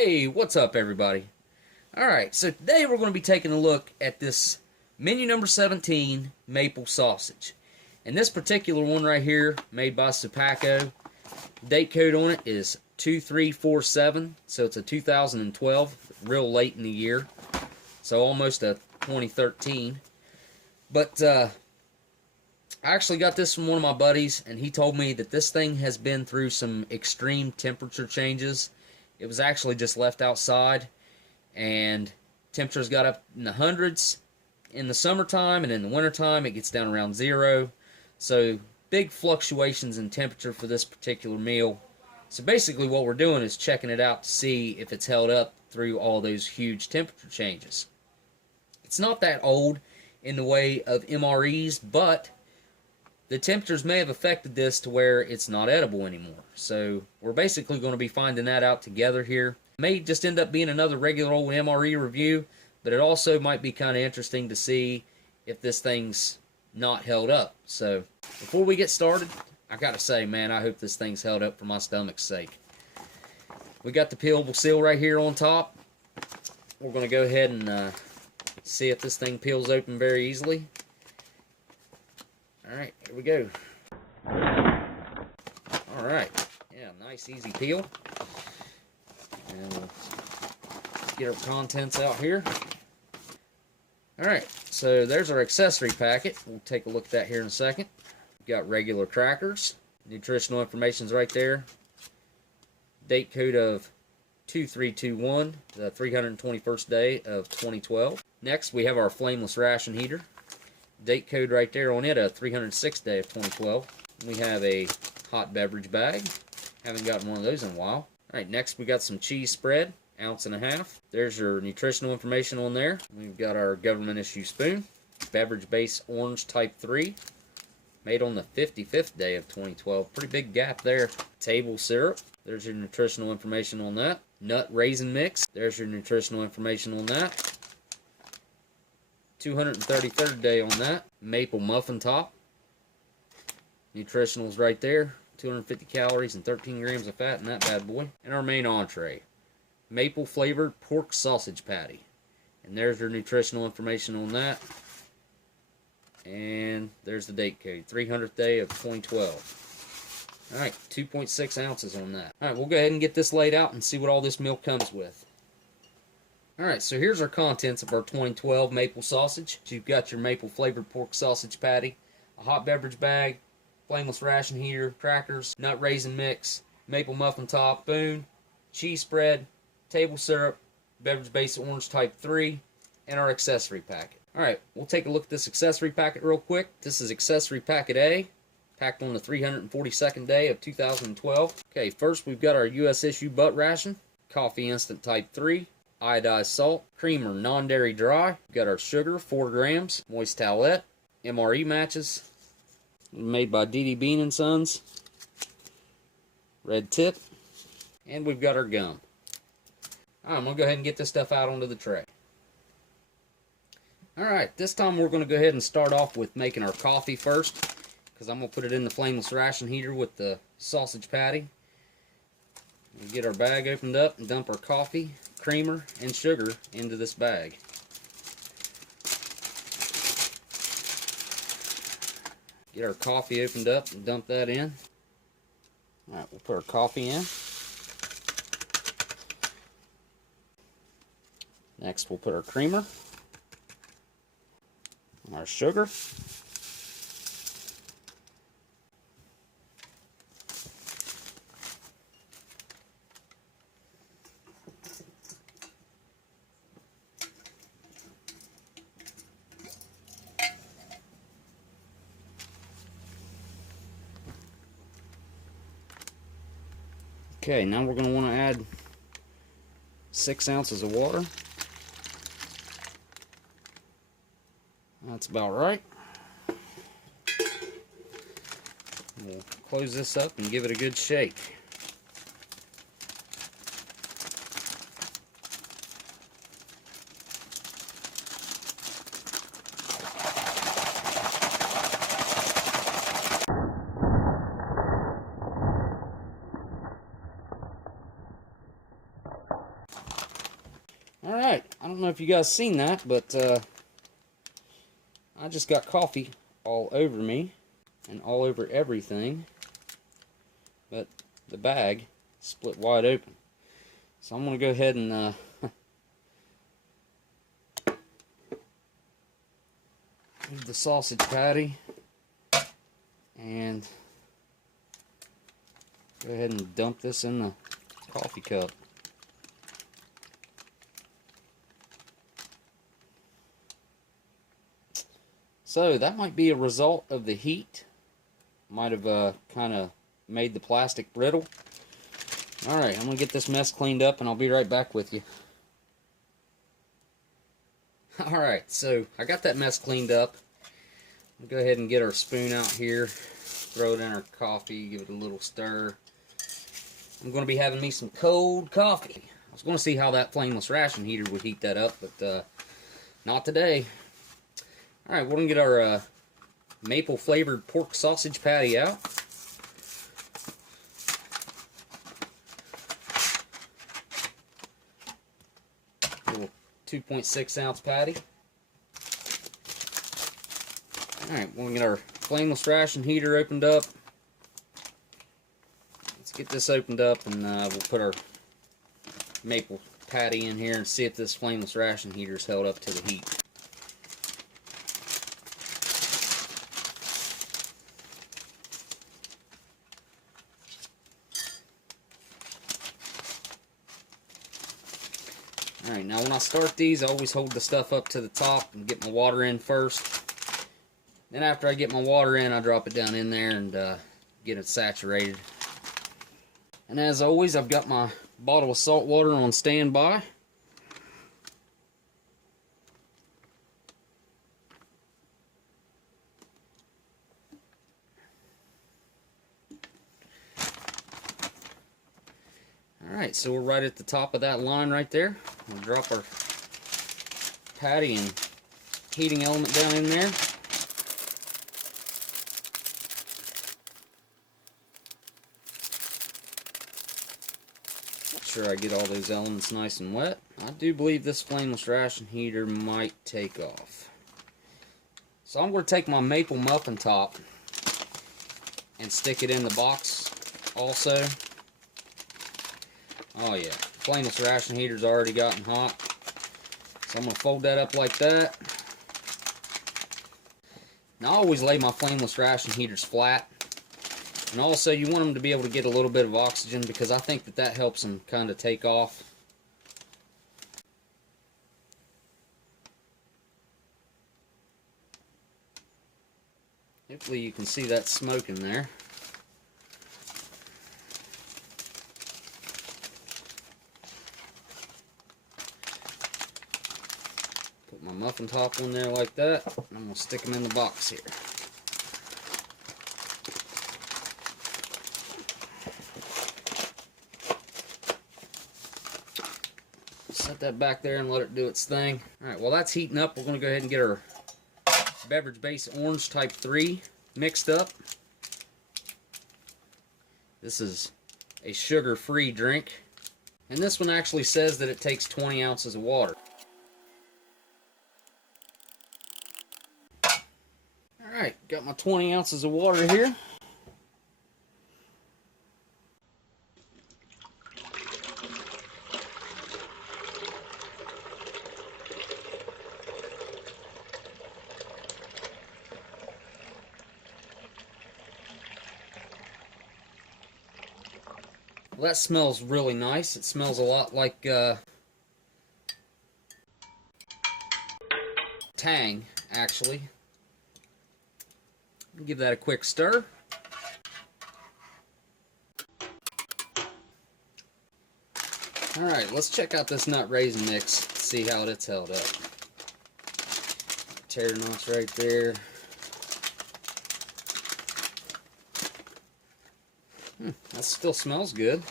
Hey, what's up everybody? Alright, so today we're going to be taking a look at this menu number 17 maple sausage. And this particular one right here, made by Supaco, date code on it is 2347, so it's a 2012, real late in the year, so almost a 2013. But I actually got this from one of my buddies, and he told me that this thing has been through some extreme temperature changes. It was actually just left outside, and temperatures got up in the hundreds in the summertime, and in the wintertime it gets down around 0. So big fluctuations in temperature for this particular meal. So basically what we're doing is checking it out to see if it's held up through all those huge temperature changes. It's not that old in the way of MREs, but the temperatures may have affected this to where it's not edible anymore. So we're basically going to be finding that out together here. It may just end up being another regular old MRE review, but it also might be kind of interesting to see if this thing's not held up. So before we get started, I gotta say, man, I hope this thing's held up for my stomach's sake. We got the peelable seal right here on top. We're going to go ahead and see if this thing peels open very easily. Alright, here we go. Alright, yeah, nice easy peel. And we'll get our contents out here. Alright, so there's our accessory packet. We'll take a look at that here in a second. We've got regular crackers. Nutritional information's right there. Date code of 2321, the 321st day of 2012. Next, we have our flameless ration heater. Date code right there on it, a 306th day of 2012. We have a hot beverage bag. Haven't gotten one of those in a while. Alright, next we got some cheese spread, 1.5 ounces. There's your nutritional information on there. We've got our government issue spoon. Beverage base orange type 3. Made on the 55th day of 2012. Pretty big gap there. Table syrup. There's your nutritional information on that. Nut raisin mix. There's your nutritional information on that. 233rd day on that. Maple muffin top. Nutritionals right there. 250 calories and 13 grams of fat in that bad boy. And our main entree. Maple flavored pork sausage patty. And there's your nutritional information on that. And there's the date code. 300th day of 2012. Alright, 2.6 ounces on that. Alright, we'll go ahead and get this laid out and see what all this milk comes with. Alright, so here's our contents of our 2012 maple sausage. You've got your maple flavored pork sausage patty, a hot beverage bag, flameless ration heater, crackers, nut raisin mix, maple muffin top, spoon, cheese spread, table syrup, beverage base orange type 3, and our accessory packet. Alright, we'll take a look at this accessory packet real quick. This is accessory packet A, packed on the 342nd day of 2012. Okay, first we've got our U.S. issue butt ration, coffee instant type 3, iodized salt, creamer non-dairy dry. We've got our sugar, 4 grams, moist towelette, MRE matches, made by D.D. Bean & Sons, red tip, and we've got our gum. Alright, I'm going to go ahead and get this stuff out onto the tray. Alright, this time we're going to go ahead and start off with making our coffee first, because I'm going to put it in the flameless ration heater with the sausage patty. We'll get our bag opened up and dump our coffee, creamer, and sugar into this bag. Get our coffee opened up and dump that in. Alright, we'll put our coffee in. Next we'll put our creamer, and our sugar. Okay, now we're going to want to add 6 ounces of water. That's about right. We'll close this up and give it a good shake. know if you guys seen that, but I just got coffee all over me and all over everything, but the bag split wide open. So I'm going to go ahead and move the sausage patty and go ahead and dump this in the coffee cup. So that might be a result of the heat. Might have kind of made the plastic brittle. Alright, I'm going to get this mess cleaned up and I'll be right back with you. Alright, so I got that mess cleaned up. We'll go ahead and get our spoon out here. Throw it in our coffee, give it a little stir. I'm going to be having me some cold coffee. I was going to see how that flameless ration heater would heat that up, but not today. Alright, we're going to get our maple flavored pork sausage patty out. Little 2.6 ounce patty. Alright, we're going to get our flameless ration heater opened up. Let's get this opened up and we'll put our maple patty in here and see if this flameless ration heater is held up to the heat. Alright, now when I start these, I always hold the stuff up to the top and get my water in first. Then after I get my water in, I drop it down in there and get it saturated. And as always, I've got my bottle of salt water on standby. Alright, so we're right at the top of that line right there. We'll drop our patty and heating element down in there. Make sure I get all those elements nice and wet. I do believe this flameless ration heater might take off. So I'm going to take my maple muffin top and stick it in the box also. Oh yeah, flameless ration heater's already gotten hot. So I'm going to fold that up like that. Now I always lay my flameless ration heaters flat. And also you want them to be able to get a little bit of oxygen because I think that that helps them kind of take off. Hopefully you can see that smoke in there. Put my muffin top on there like that. And I'm going to stick them in the box here. Set that back there and let it do its thing. Alright, while that's heating up, we're going to go ahead and get our Beverage Base Orange Type 3 mixed up. This is a sugar-free drink. And this one actually says that it takes 20 ounces of water. Alright, got my 20 ounces of water here. Well, that smells really nice. It smells a lot like Tang, actually. Give that a quick stir. Alright, let's check out this nut raisin mix, see how it's held up. Tater nuts right there. That still smells good.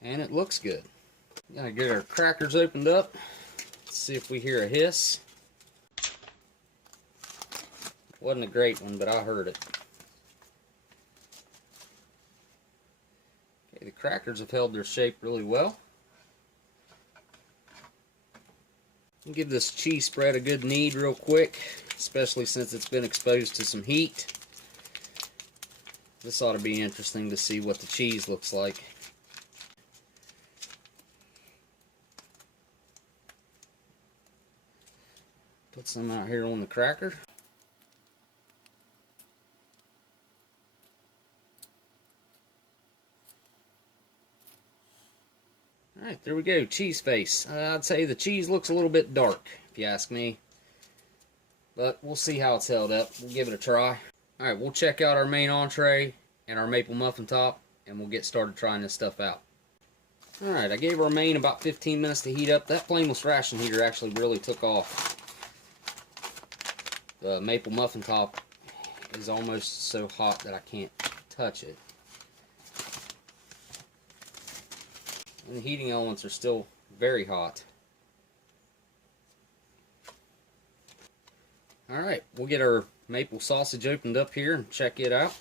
And it looks good. Gotta get our crackers opened up. Let's see if we hear a hiss. Wasn't a great one, but I heard it. Okay, the crackers have held their shape really well. Give this cheese spread a good knead real quick, especially since it's been exposed to some heat. This ought to be interesting to see what the cheese looks like. Put some out here on the cracker. Alright, there we go, cheese face. I'd say the cheese looks a little bit dark, if you ask me. But we'll see how it's held up. We'll give it a try. Alright, we'll check out our main entree and our maple muffin top, and we'll get started trying this stuff out. Alright, I gave our main about 15 minutes to heat up. That flameless ration heater actually really took off. The maple muffin top is almost so hot that I can't touch it. And the heating elements are still very hot. Alright, we'll get our maple sausage opened up here and check it out.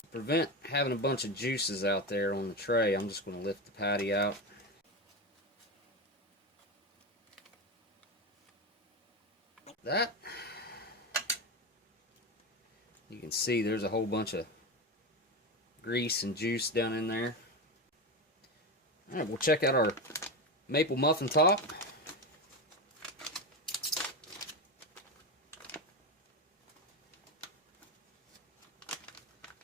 To prevent having a bunch of juices out there on the tray, I'm just going to lift the patty out. That. You can see there's a whole bunch of grease and juice down in there. Alright, we'll check out our maple muffin top.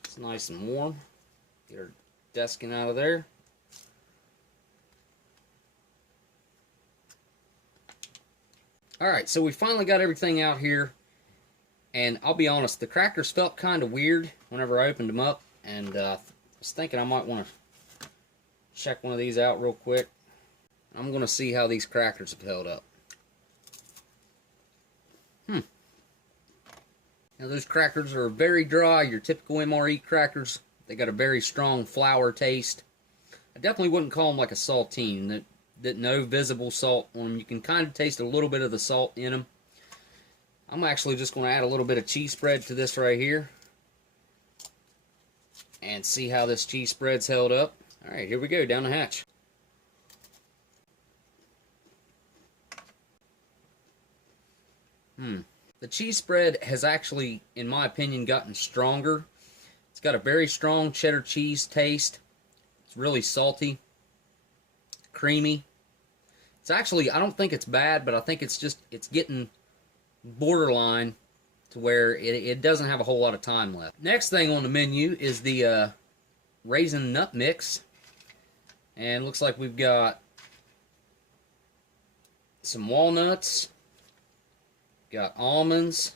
It's nice and warm. Get our desking out of there. Alright, so we finally got everything out here. And I'll be honest, the crackers felt kind of weird whenever I opened them up. And I was thinking I might want to check one of these out real quick. I'm going to see how these crackers have held up. Now those crackers are very dry, your typical MRE crackers. They got a very strong flour taste. I definitely wouldn't call them like a saltine. That no visible salt on them. You can kind of taste a little bit of the salt in them. I'm actually just going to add a little bit of cheese spread to this right here. And see how this cheese spread's held up. Alright, here we go, down the hatch. The cheese spread has actually, in my opinion, gotten stronger. It's got a very strong cheddar cheese taste. It's really salty, creamy. It's actually, I don't think it's bad, but I think it's getting borderline to where it doesn't have a whole lot of time left. Next thing on the menu is the raisin nut mix. And looks like we've got some walnuts, got almonds,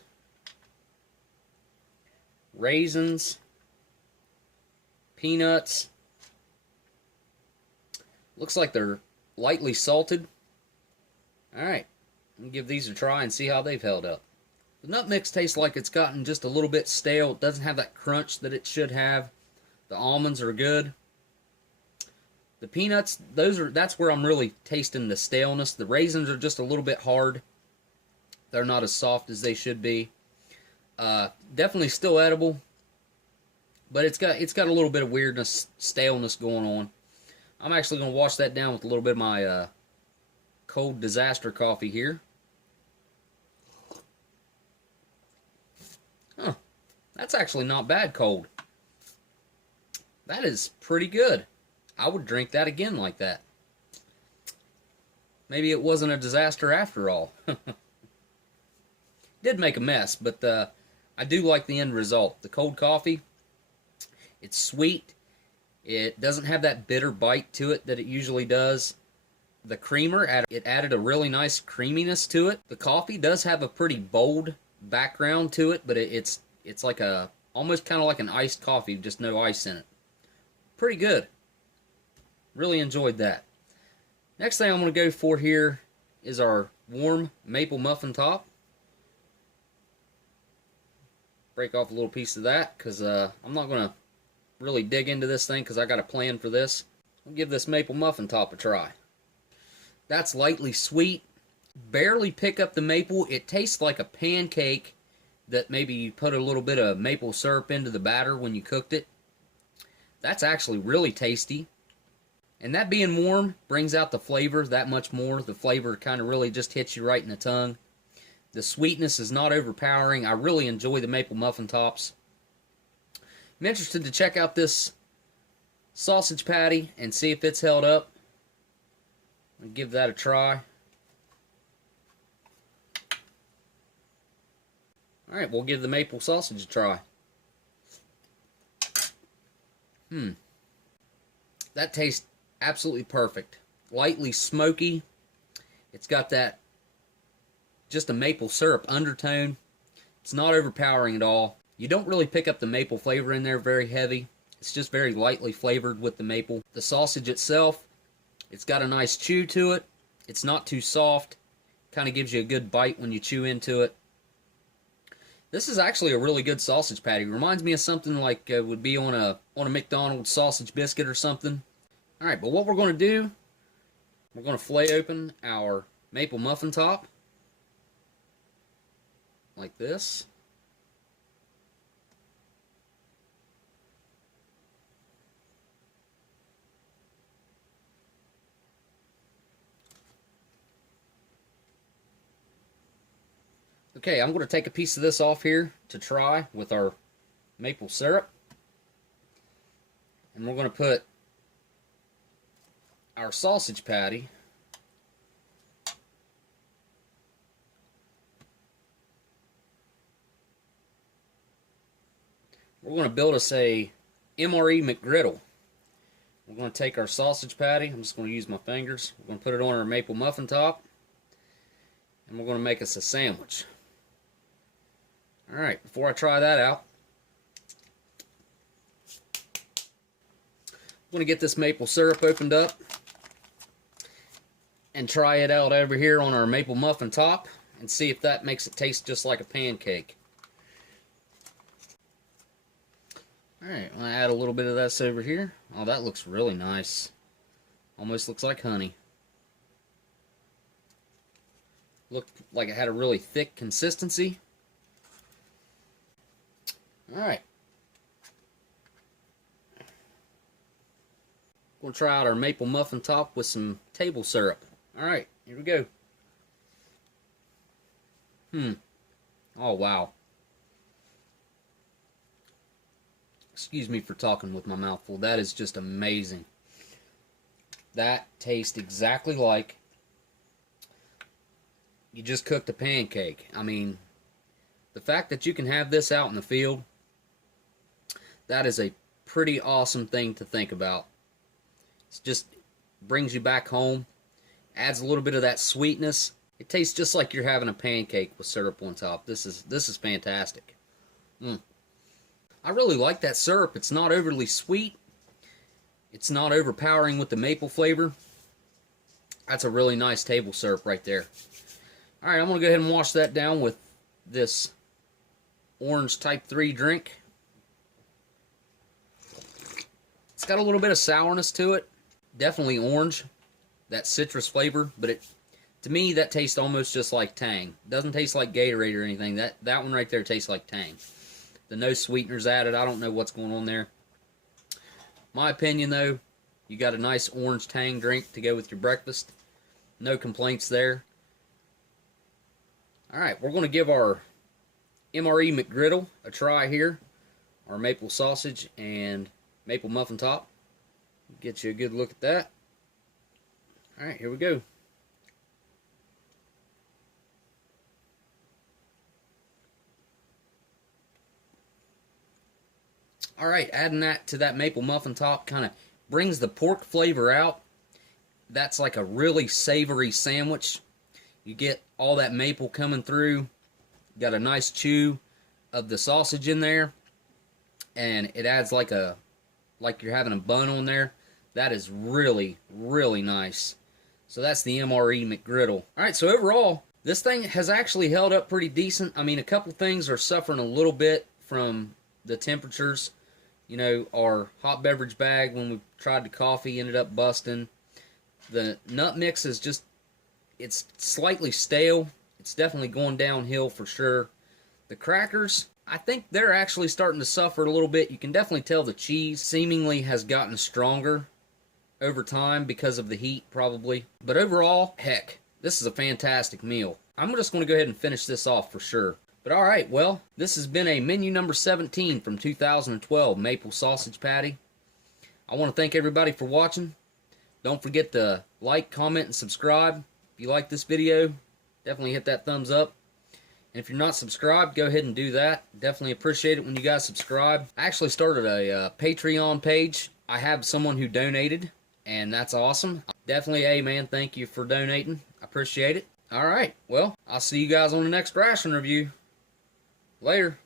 raisins, peanuts. Looks like they're lightly salted. Alright, I'll give these a try and see how they've held up. The nut mix tastes like it's gotten just a little bit stale. It doesn't have that crunch that it should have. The almonds are good. The peanuts, that's where I'm really tasting the staleness. The raisins are just a little bit hard. They're not as soft as they should be. Definitely still edible, but it's got a little bit of weirdness, staleness going on. I'm actually going to wash that down with a little bit of my cold disaster coffee here. Huh. That's actually not bad cold. That is pretty good. I would drink that again like that. Maybe it wasn't a disaster after all. Did make a mess, but I do like the end result. The cold coffee, it's sweet. It doesn't have that bitter bite to it that it usually does. The creamer, it added a really nice creaminess to it. The coffee does have a pretty bold background to it, but it's like almost kind of like an iced coffee, just no ice in it. Pretty good. Really enjoyed that. Next thing I'm going to go for here is our warm maple muffin top. Break off a little piece of that because I'm not going to really dig into this thing because I got a plan for this. I'll give this maple muffin top a try. That's lightly sweet. Barely pick up the maple. It tastes like a pancake that maybe you put a little bit of maple syrup into the batter when you cooked it. That's actually really tasty. And that being warm brings out the flavor that much more. The flavor kind of really just hits you right in the tongue. The sweetness is not overpowering. I really enjoy the maple muffin tops. I'm interested to check out this sausage patty and see if it's held up. I'll give that a try. Alright, we'll give the maple sausage a try. That tastes absolutely perfect. Lightly smoky. It's got that just a maple syrup undertone. It's not overpowering at all. You don't really pick up the maple flavor in there very heavy. It's just very lightly flavored with the maple. The sausage itself, it's got a nice chew to it. It's not too soft. Kind of gives you a good bite when you chew into it. This is actually a really good sausage patty. Reminds me of something like would be on a McDonald's sausage biscuit or something. All right, but what we're going to do, we're going to fillet open our maple muffin top like this. Okay, I'm going to take a piece of this off here to try with our maple syrup. And we're going to put our sausage patty we're going to build us a MRE McGriddle. We're going to take our sausage patty, I'm just going to use my fingers, we're going to put it on our maple muffin top, and we're going to make us a sandwich. Alright, before I try that out, I'm going to get this maple syrup opened up and try it out over here on our maple muffin top and see if that makes it taste just like a pancake. Alright, I'm going to add a little bit of this over here. Oh, that looks really nice. Almost looks like honey. Looked like it had a really thick consistency. Alright. We'll try out our maple muffin top with some table syrup. Alright, here we go. Oh, wow. Excuse me for talking with my mouth full. That is just amazing. That tastes exactly like you just cooked a pancake. I mean, the fact that you can have this out in the field, that is a pretty awesome thing to think about. It just brings you back home, adds a little bit of that sweetness. It tastes just like you're having a pancake with syrup on top. This is fantastic. I really like that syrup. It's not overly sweet. It's not overpowering with the maple flavor. That's a really nice table syrup right there. Alright, I'm going to go ahead and wash that down with this orange type 3 drink. It's got a little bit of sourness to it. Definitely orange. That citrus flavor. But to me, that tastes almost just like Tang. It doesn't taste like Gatorade or anything. That one right there tastes like Tang. The no sweeteners added. I don't know what's going on there. My opinion, though, you got a nice orange Tang drink to go with your breakfast. No complaints there. Alright, we're going to give our MRE McGriddle a try here. Our maple sausage and maple muffin top. Get you a good look at that. Alright, here we go. Alright, adding that to that maple muffin top kind of brings the pork flavor out. That's like a really savory sandwich. You get all that maple coming through. Got a nice chew of the sausage in there. And it adds like you're having a bun on there. That is really, really nice. So that's the MRE McGriddle. Alright, so overall, this thing has actually held up pretty decent. I mean, a couple things are suffering a little bit from the temperatures. You know, our hot beverage bag, when we tried the coffee, ended up busting. The nut mix is just, it's slightly stale. It's definitely going downhill for sure. The crackers, I think they're actually starting to suffer a little bit. You can definitely tell the cheese seemingly has gotten stronger over time because of the heat, probably. But overall, heck, this is a fantastic meal. I'm just going to go ahead and finish this off for sure. But alright, well, this has been a menu number 17 from 2012 maple sausage patty. I want to thank everybody for watching. Don't forget to like, comment, and subscribe. If you like this video, definitely hit that thumbs up. And if you're not subscribed, go ahead and do that. Definitely appreciate it when you guys subscribe. I actually started a Patreon page. I have someone who donated, and that's awesome. Definitely, hey man, thank you for donating. I appreciate it. Alright, well, I'll see you guys on the next ration review. Later.